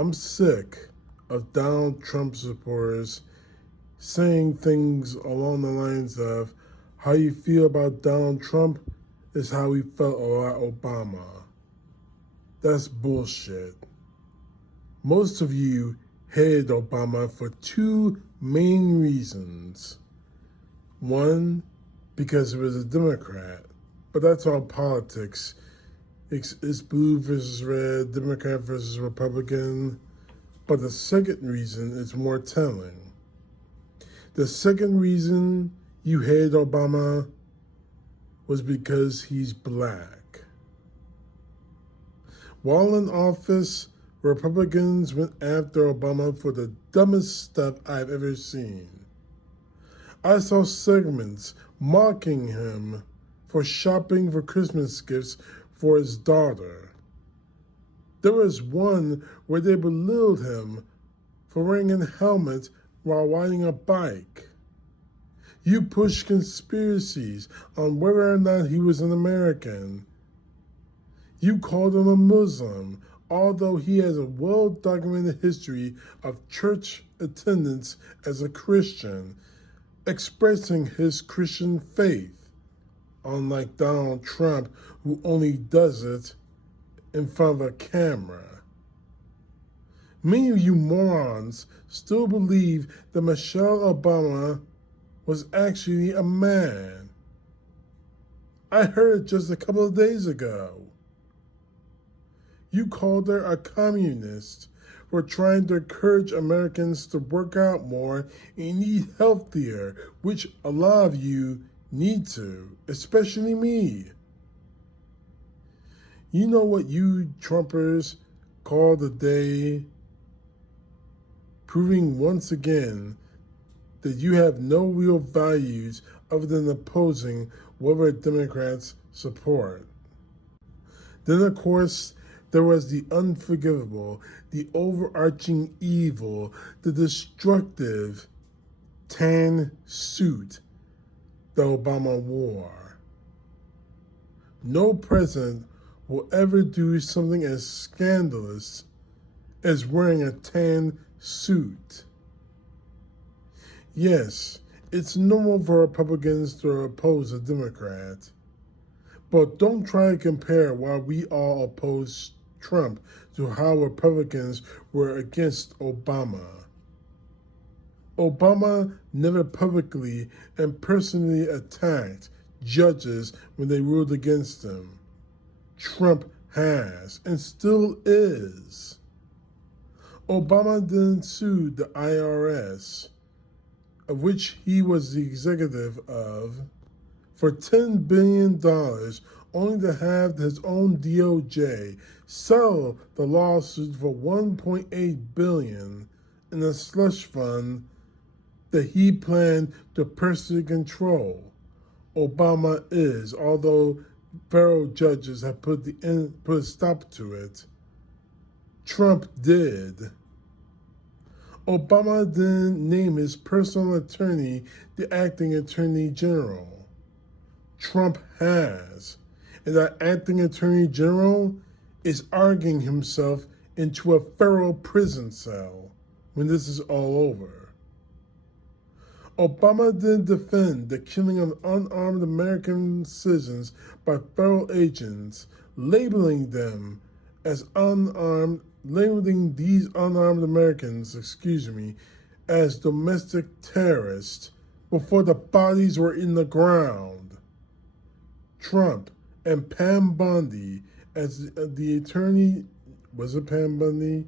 I'm sick of Donald Trump supporters saying things along the lines of how you feel about Donald Trump is how we felt about Obama. That's bullshit. Most of you hated Obama for two main reasons. One, because he was a Democrat, but that's all politics. It's blue versus red, Democrat versus Republican. But the second reason is more telling. The second reason you hated Obama was because he's black. While in office, Republicans went after Obama for the dumbest stuff I've ever seen. I saw segments mocking him for shopping for Christmas gifts for his daughter. There was one where they belittled him for wearing a helmet while riding a bike. You pushed conspiracies on whether or not he was an American. You called him a Muslim, although he has a well-documented history of church attendance as a Christian, expressing his Christian faith, unlike Donald Trump, who only does it in front of a camera. Many of you morons still believe that Michelle Obama was actually a man. I heard it just a couple of days ago. You called her a communist for trying to encourage Americans to work out more and eat healthier, which a lot of you need to, especially me. You know what you Trumpers call the day, proving once again that you have no real values other than opposing whatever Democrats support. Then, of course, there was the unforgivable, the overarching evil, the destructive tan suit that Obama wore. No president will ever do something as scandalous as wearing a tan suit. Yes, it's normal for Republicans to oppose a Democrat, but don't try to compare why we all oppose Trump to how Republicans were against Obama. Obama never publicly and personally attacked judges when they ruled against him. Trump has and still is. Obama didn't sue the IRS, of which he was the executive of, for $10 billion, only to have his own DOJ settle the lawsuit for $1.8 billion in a slush fund that he planned to personally control. Obama is, although federal judges have put a stop to it. Trump did. Obama didn't name his personal attorney the acting attorney general. Trump has. And that acting attorney general is arguing himself into a federal prison cell when this is all over. Obama didn't defend the killing of unarmed American citizens by federal agents, labeling these unarmed Americans, as domestic terrorists before the bodies were in the ground. Trump and Pam Bondi as the attorney, was it Pam Bondi?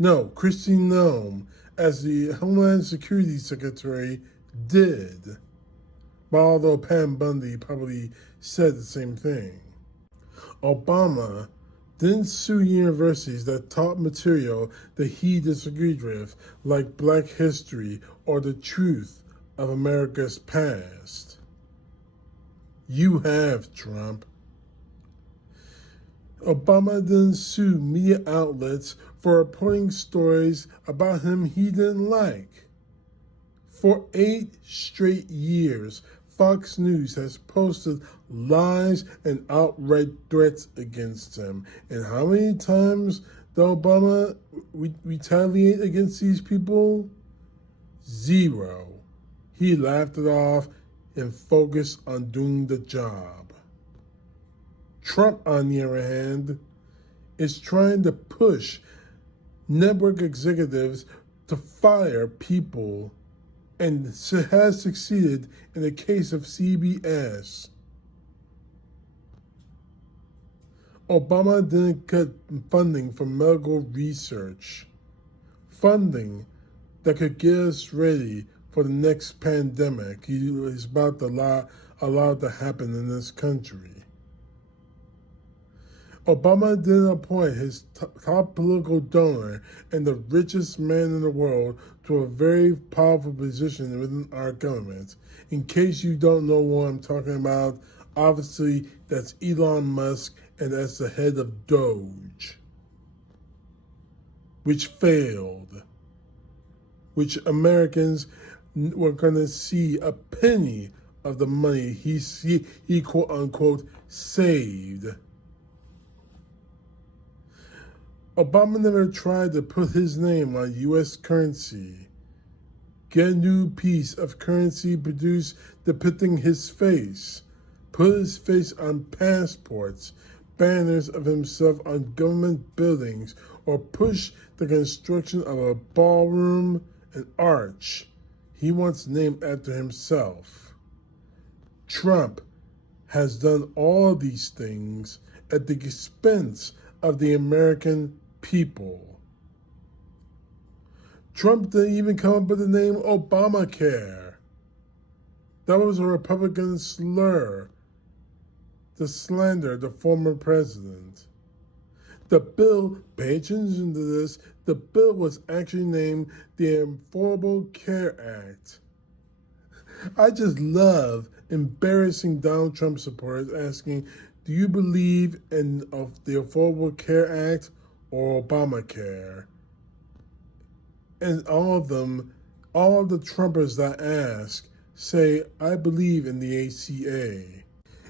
No, Kristi Noem as the Homeland Security Secretary did. But although Pam Bondi probably said the same thing. Obama didn't sue universities that taught material that he disagreed with, like Black history or the truth of America's past. You have, Trump. Obama didn't sue media outlets for reporting stories about him he didn't like. For 8 straight years, Fox News has posted lies and outright threats against him. And how many times did Obama retaliate against these people? 0. He laughed it off and focused on doing the job. Trump, on the other hand, is trying to push network executives to fire people and has succeeded in the case of CBS. Obama didn't cut funding for medical research, funding that could get us ready for the next pandemic he is about to allow to happen in this country. Obama didn't appoint his top political donor and the richest man in the world to a very powerful position within our government. In case you don't know what I'm talking about, obviously that's Elon Musk, and that's the head of Doge, which failed, which Americans were going to see a penny of the money he quote unquote saved. Obama never tried to put his name on U.S. currency, get a new piece of currency produced depicting his face, put his face on passports, banners of himself on government buildings, or push the construction of a ballroom and arch he wants named after himself. Trump has done all these things at the expense of the American people. Trump didn't even come up with the name Obamacare. That was a Republican slur to slander the former president. The bill, pay attention to this, the bill was actually named the Affordable Care Act. I just love embarrassing Donald Trump supporters asking, do you believe in the Affordable Care Act or Obamacare? And all of the Trumpers that ask say, I believe in the ACA.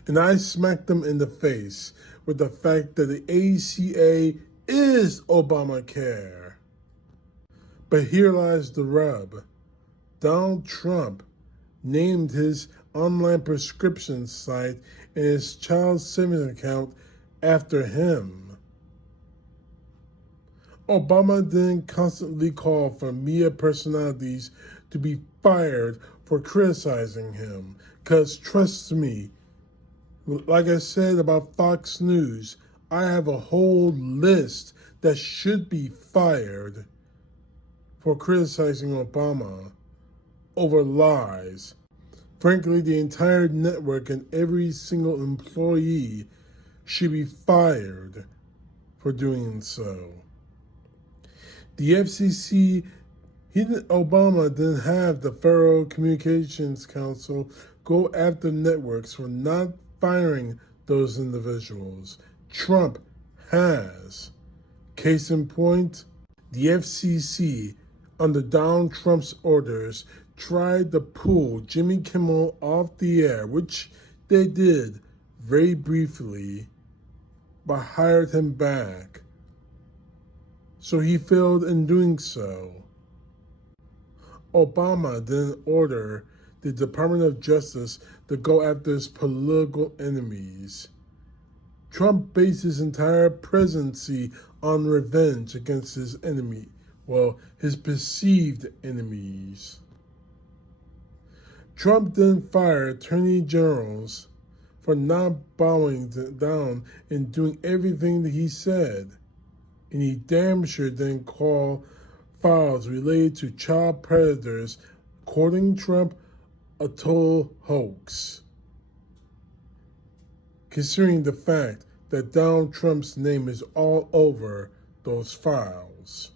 And I smack them in the face with the fact that the ACA is Obamacare. But here lies the rub. Donald Trump named his online prescription site and his child savings account after him. Obama didn't constantly call for media personalities to be fired for criticizing him, because trust me, like I said about Fox News, I have a whole list that should be fired for criticizing Obama over lies. Frankly, the entire network and every single employee should be fired for doing so. The FCC, Obama didn't have the Federal Communications Council go after networks for not firing those individuals. Trump has. Case in point, the FCC, under Donald Trump's orders, tried to pull Jimmy Kimmel off the air, which they did very briefly, but hired him back. So he failed in doing so. Obama then ordered the Department of Justice to go after his political enemies. Trump based his entire presidency on revenge against his enemy, his perceived enemies. Trump then fired attorney generals for not bowing down and doing everything that he said. And he damn sure didn't call files related to child predators, according to Trump, a total hoax. Considering the fact that Donald Trump's name is all over those files.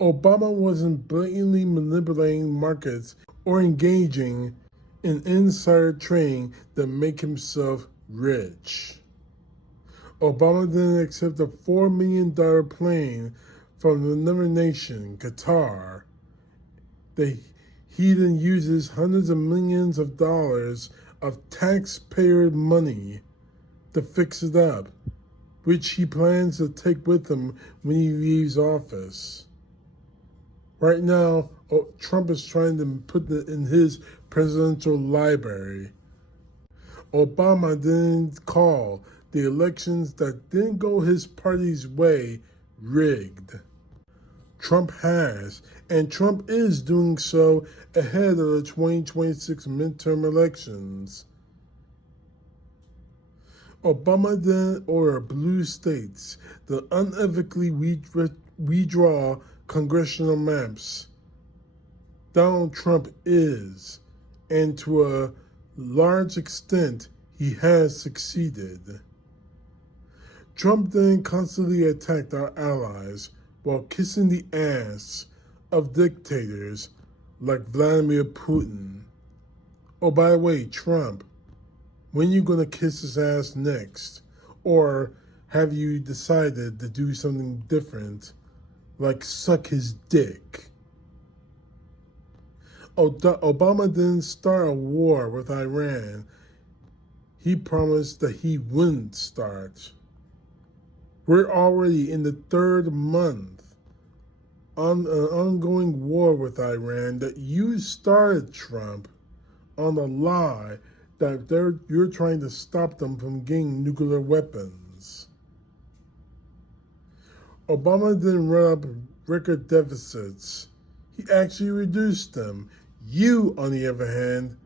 Obama wasn't blatantly manipulating markets or engaging in insider trading that make himself rich. Obama didn't accept a $4 million plane from another nation, Qatar, that He then uses hundreds of millions of dollars of taxpayer money to fix it up, which he plans to take with him when he leaves office. Right now, Trump is trying to put it in his presidential library. Obama didn't call the elections that didn't go his party's way rigged. Trump has, and Trump is doing so ahead of the 2026 midterm elections. Obama then ordered blue states to unethically redraw congressional maps. Donald Trump is, and to a large extent, he has succeeded. Trump then constantly attacked our allies while kissing the ass of dictators like Vladimir Putin. Oh, by the way, Trump, when you gonna kiss his ass next? Or have you decided to do something different, like suck his dick? Obama didn't start a war with Iran. He promised that he wouldn't start. We're already in the third month on an ongoing war with Iran that you started, Trump, on a lie that you're trying to stop them from getting nuclear weapons. Obama didn't run up record deficits. He actually reduced them. You, on the other hand,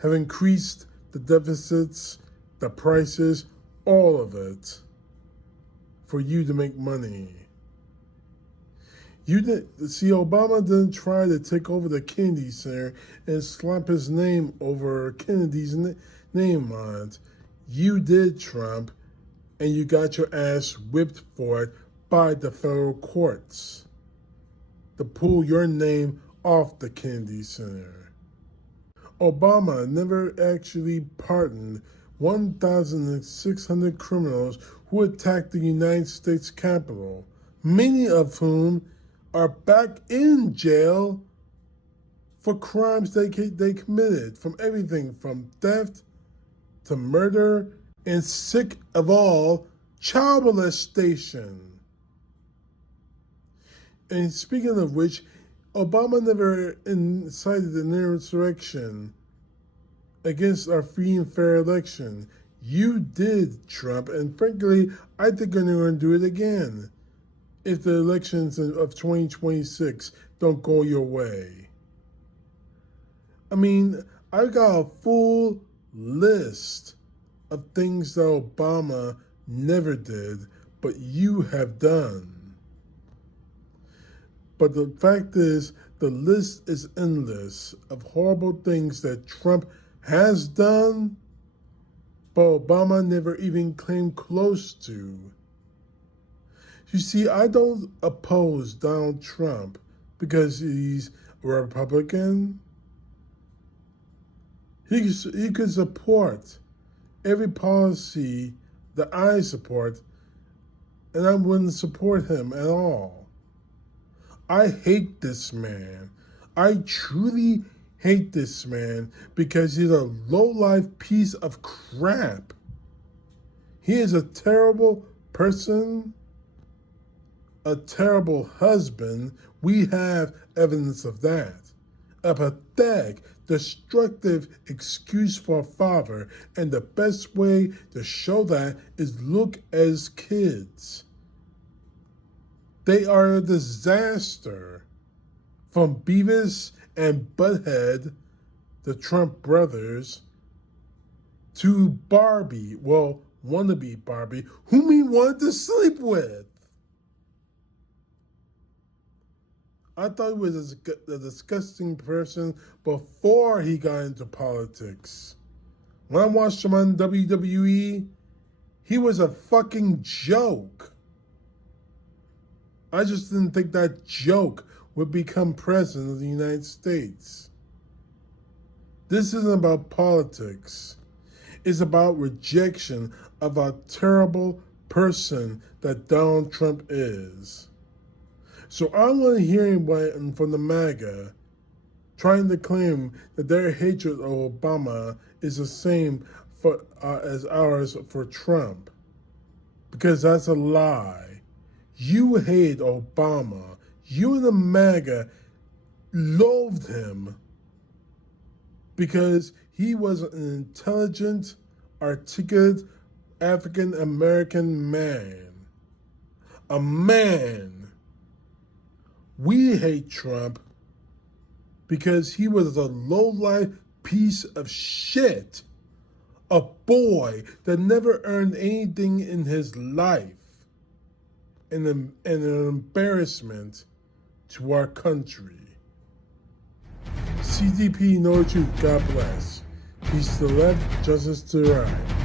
have increased the deficits, the prices, all of it, for you to make money. Obama didn't try to take over the Kennedy Center and slap his name over Kennedy's name on it. You did, Trump, and you got your ass whipped for it by the federal courts to pull your name off the Kennedy Center. Obama never actually pardoned 1,600 criminals who attacked the United States Capitol, many of whom are back in jail for crimes they committed, from everything from theft to murder and, sick of all, child molestation. And speaking of which, Obama never incited an insurrection against our free and fair election. You did, Trump, and frankly, I think you're going to do it again if the elections of 2026 don't go your way. I mean, I got a full list of things that Obama never did, but you have done. But the fact is, the list is endless of horrible things that Trump has done, but Obama never even came close to. You see, I don't oppose Donald Trump because he's a Republican. He could support every policy that I support, and I wouldn't support him at all. I hate this man. I truly hate this man because he's a low-life piece of crap. He is a terrible person, a terrible husband. We have evidence of that. A pathetic, destructive excuse for a father, and the best way to show that is look at his kids. They are a disaster. From Beavis and Butthead, the Trump brothers, to Barbie, well, wannabe Barbie, whom he wanted to sleep with. I thought he was a disgusting person before he got into politics. When I watched him on WWE, he was a fucking joke. I just didn't think that joke would become president of the United States. This isn't about politics. It's about rejection of a terrible person that Donald Trump is. So I want to hear from the MAGA trying to claim that their hatred of Obama is the same as ours for Trump. Because that's a lie. You hate Obama. You and the MAGA loathed him because he was an intelligent, articulate African American man. A man. We hate Trump because he was a low-life piece of shit. A boy that never earned anything in his life. And an embarrassment to our country. CTP, know the truth. God bless. Peace to the left, justice to the right.